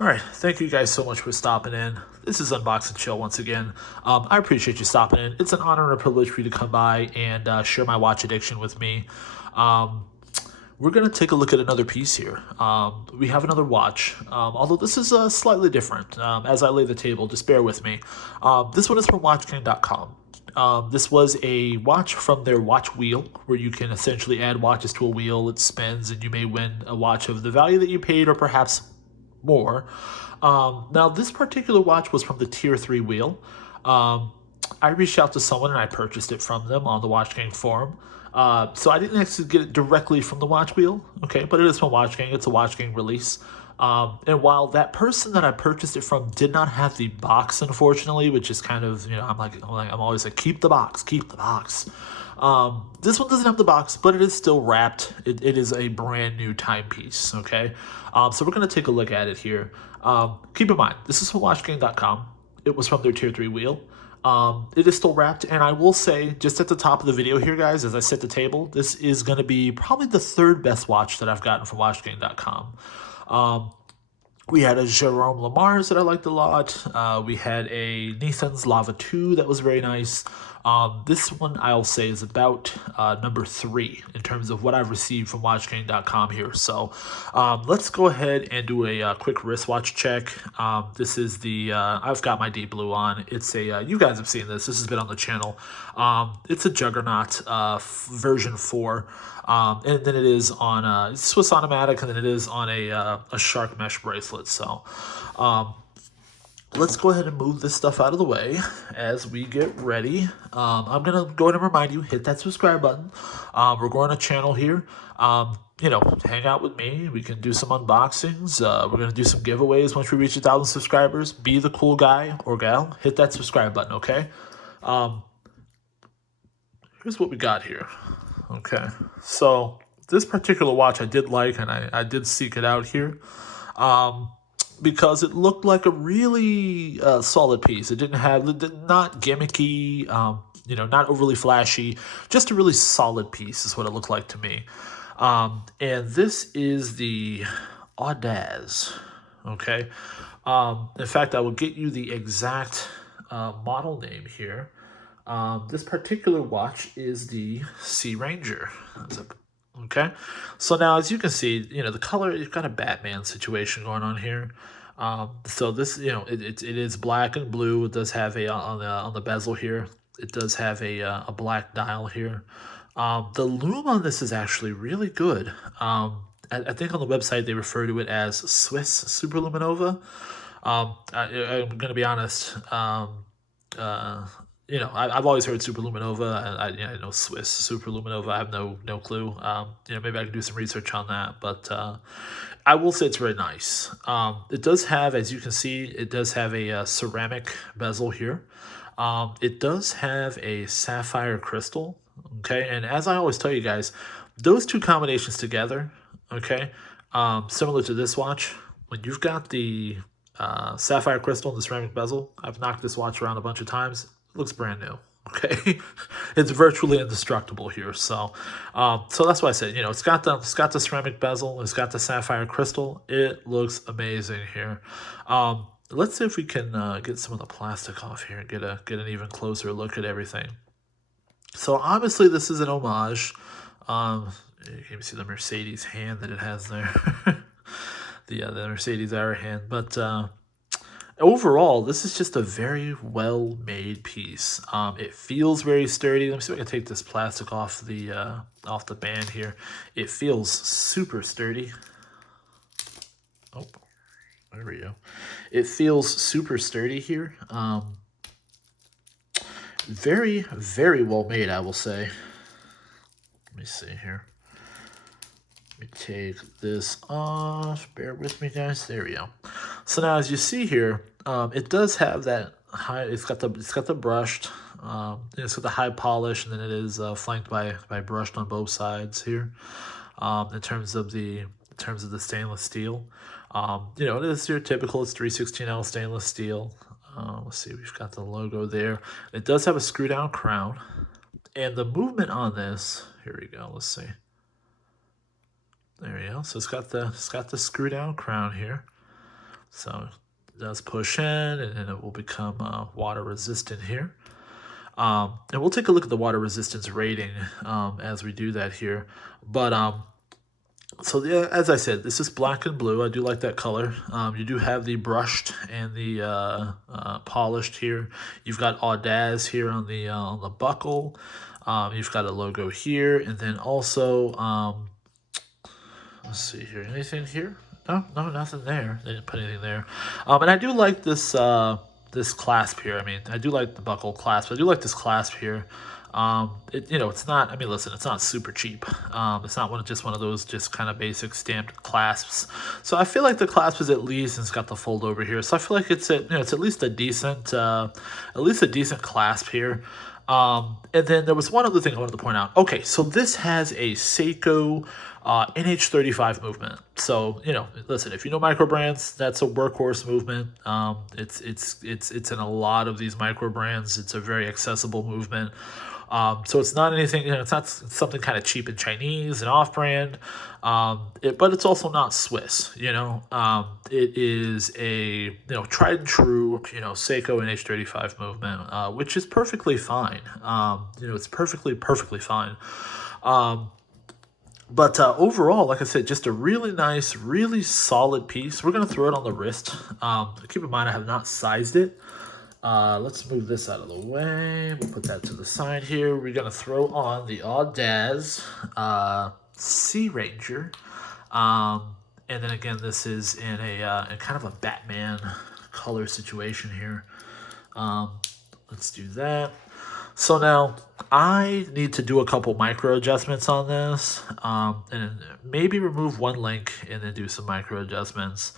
All right, thank you guys so much for stopping in. This is Unbox and Chill once again. I appreciate you stopping in. It's an honor and a privilege for you to come by and share my watch addiction with me. Um, we're going to take a look at another piece here. We have another watch, although this is slightly different. As I lay the table, just bear with me. This one is from WatchGame.com. This was a watch from their watch wheel, where you can essentially add watches to a wheel. It spins, and you may win a watch of the value that you paid, or perhaps more. Now, this particular watch was from the Tier 3 wheel. I reached out to someone and I purchased it from them on the Watch Gang forum. So I didn't actually get it directly from the watch wheel, okay, but it is from Watch Gang. It's a Watch Gang release. And while that person that I purchased it from did not have the box, unfortunately, which is kind of, I'm always like, keep the box, keep the box. This one doesn't have the box, but it is still wrapped. It is a brand new timepiece, okay? So we're going to take a look at it here. Keep in mind, this is from WatchGame.com. It was from their Tier 3 wheel. It is still wrapped, and I will say, just at the top of the video here, guys, as I set the table, this is going to be probably the third best watch that I've gotten from WatchGame.com. We had a Jerome Lamar's that I liked a lot. We had a Nathan's Lava 2 that was very nice. This one, I'll say, is about number 3 in terms of what I've received from WatchGame.com here. So let's go ahead and do a quick wristwatch check. This is the, I've got my Deep Blue on. It's a, you guys have seen this. This has been on the channel. It's a Juggernaut version 4. And then it is on a Swiss automatic, and then it is on a shark mesh bracelet. So let's go ahead and move this stuff out of the way as we get ready. I'm going to go ahead and remind you, hit that subscribe button. We're growing a channel here. Hang out with me. We can do some unboxings. We're going to do some giveaways once we reach 1,000 subscribers. Be the cool guy or gal. Hit that subscribe button, okay? Here's what we got here. Okay, so this particular watch I did like, and I did seek it out here because it looked like a really solid piece. It didn't have, not gimmicky, not overly flashy, just a really solid piece is what it looked like to me. And this is the Audaz, okay? In fact, I will get you the exact model name here. This particular watch is the Sea Ranger. Okay, so now as you can see, the color, you've got a Batman situation going on here. So this, it is black and blue. It does have a on the bezel here. It does have a black dial here. The lume on this is actually really good. I think on the website they refer to it as Swiss Superluminova. I'm gonna be honest. I've always heard Superluminova, and I know Swiss Superluminova. I have no clue. Maybe I can do some research on that, but I will say it's very nice. It does have, as you can see, it does have a ceramic bezel here. It does have a sapphire crystal, okay? And as I always tell you guys, those two combinations together, okay, similar to this watch, when you've got the sapphire crystal and the ceramic bezel, I've knocked this watch around a bunch of times. It looks brand new. Okay, it's virtually indestructible here. So, so that's why I said, it's got the ceramic bezel, it's got the sapphire crystal. It looks amazing here. Let's see if we can get some of the plastic off here and get an even closer look at everything. So obviously this is an homage. You can see the Mercedes hand that it has there. the Mercedes Air hand, but overall, this is just a very well-made piece. It feels very sturdy. Let me see if I can take this plastic off the band here. It feels super sturdy. Oh, there we go. It feels super sturdy here. Very, very well made, I will say. Let me see here. Let me take this off. Bear with me, guys. There we go. So now, as you see here, it does have that high. It's got the brushed. It's got the high polish, and then it is flanked by brushed on both sides here. In terms of the stainless steel, it is your typical. It's 316L stainless steel. Let's see. We've got the logo there. It does have a screw down crown, and the movement on this. Here we go. Let's see. There we go. So it's got the screw down crown here. So it does push in, and then it will become water resistant here. And we'll take a look at the water resistance rating as we do that here. But so yeah, as I said, this is black and blue. I do like that color. You do have the brushed and the polished here. You've got Audaz here on the buckle. You've got a logo here, and then also let's see here. Anything here? No, nothing there. They didn't put anything there. And I do like this this clasp here. I mean, I do like the buckle clasp. I do like this clasp here. It's not. I mean, listen, it's not super cheap. It's not just one of those just kind of basic stamped clasps. So I feel like the clasp is at least, and it's got the fold over here. So I feel like it's it's at least a decent clasp here. And then there was one other thing I wanted to point out. Okay, so this has a Seiko NH35 movement. So listen, if you know micro brands, that's a workhorse movement. It's in a lot of these micro brands. It's a very accessible movement. So it's not anything, it's not something kind of cheap and Chinese and off-brand, but it's also not Swiss, it is a, tried and true, Seiko NH35 movement, which is perfectly fine. It's perfectly fine. But overall, like I said, just a really nice, really solid piece. We're going to throw it on the wrist. Keep in mind, I have not sized it. Let's move this out of the way. We'll put that to the side here. We're going to throw on the Audaz Sea Ranger. And then again, this is in a kind of a Batman color situation here. Let's do that. So now I need to do a couple micro adjustments on this, and maybe remove one link and then do some micro adjustments.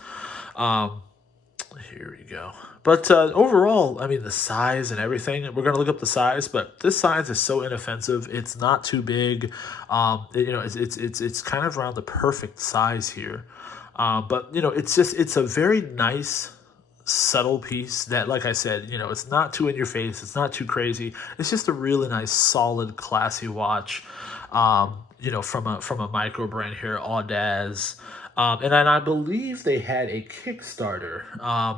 Here we go. But overall, I mean, the size and everything, we're going to look up the size, but this size is so inoffensive. It's not too big. It's kind of around the perfect size here. But it's a very nice, subtle piece that, like I said, it's not too in your face. It's not too crazy. It's just a really nice, solid, classy watch, from a micro brand here, Audaz. And then I believe they had a Kickstarter.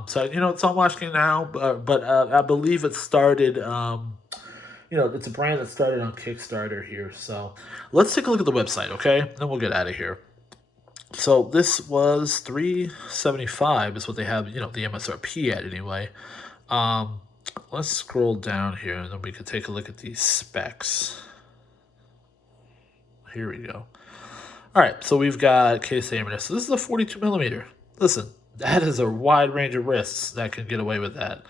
So it's on watching now, but I believe it started. It's a brand that started on Kickstarter here. So let's take a look at the website, okay? Then we'll get out of here. So this was $375 is what they have, the MSRP at anyway. Let's scroll down here, and then we can take a look at these specs. Here we go. All right, so we've got case diameter. So this is a 42 millimeter. Listen, that is a wide range of wrists that can get away with that.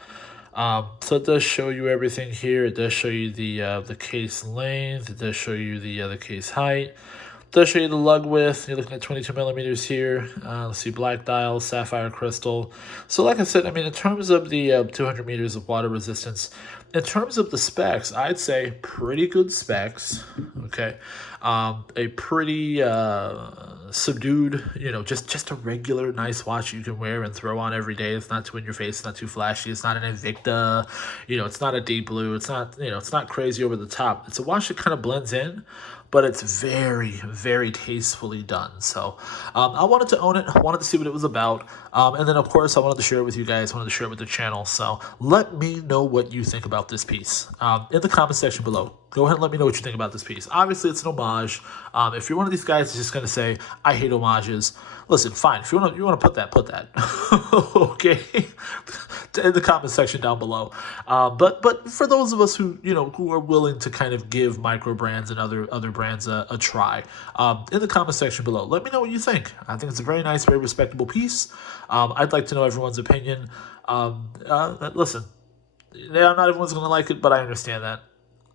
So it does show you everything here. It does show you the case length. It does show you the case height. It does show you the lug width. You're looking at 22 millimeters here. Let's see, black dial, sapphire crystal. So like I said, I mean, in terms of the 200 meters of water resistance, in terms of the specs, I'd say pretty good specs. Okay, a pretty subdued, just a regular nice watch you can wear and throw on every day. It's not too in your face. It's not too flashy. It's not an Invicta. It's not a Deep Blue. It's not, it's not crazy over the top. It's a watch that kind of blends in, but it's very, very tastefully done. So I wanted to own it. I wanted to see what it was about. And then, of course, I wanted to share it with you guys. I wanted to share it with the channel. So let me know what you think about this piece in the comment section below. Go ahead and let me know what you think about this piece. Obviously, it's an homage. If you're one of these guys who's just going to say, I hate homages, listen, fine. If you want to put that. Okay? In the comment section down below. But for those of us who are willing to kind of give micro brands and other brands a try, in the comment section below, let me know what you think. I think it's a very nice, very respectable piece. I'd like to know everyone's opinion. Listen, not everyone's going to like it, but I understand that.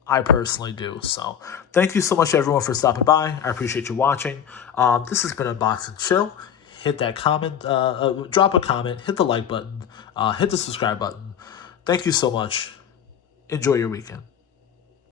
I personally do. So thank you so much, everyone, for stopping by. I appreciate you watching. This has been Unbox and Chill. Hit that comment, drop a comment, hit the like button, hit the subscribe button. Thank you so much. Enjoy your weekend.